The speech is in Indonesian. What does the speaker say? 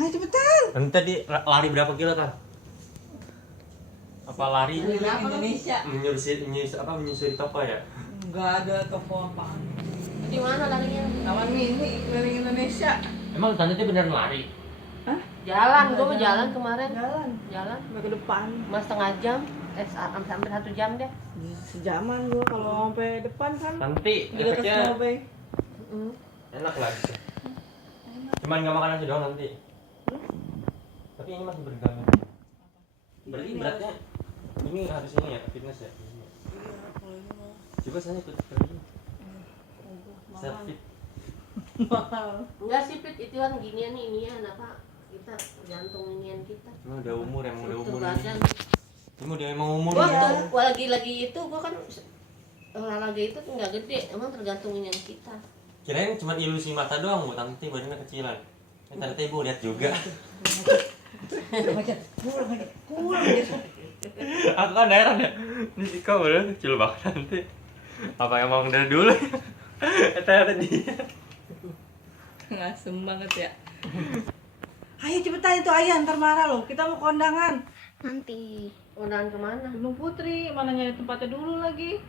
Ayo cepetan. Nanti tadi lari berapa kilo kan? Apa lari? Indonesia. Menyusuri toko ya? Enggak ada toko apaan. Di mana larinya? Taman mini keliling Indonesia. Emang tante dia beneran lari? Hah? Jalan, gua mau jalan kemarin. Jalan. Jalan. Sampai ke depan. Mas setengah jam, sampai 1 jam deh. Sejaman gua kalau sampai depan kan. Nanti Di dekat efeknya Snowbay. enak lah gitu. Cuman nggak makan nasi doang nanti. Tapi ini masih bergabung. Berarti beratnya ini harus ini ya, fitness ya? Iya, kalau ini mah Coba saya ikut lagi. Self mahal. fit. Mahal. Enggak sih, Pit, itu kan ginian inian apa? Kita tergantung inian kita. Emang udah umur, emang udah Struktur umur. badan. Emang udah emang umur. Gua ya. tuh lagi itu gua kan olahraga itu nggak gede, emang tergantung inian kita. Kirain cuma ilusi mata doang, Bu. Nanti badannya kecilan. Ini ternyata Ibu lihat juga. Kurang aja. Aku kan heran ya. Ini si kau bener kecil banget nanti. Apa emang dari dulu? Ternyata dia. Ngasem banget ya. Ayo cepetan itu ayah, ntar marah loh. Kita mau kondangan. Nanti. Undangan kemana? Gunung Putri, mana nyari tempatnya dulu lagi.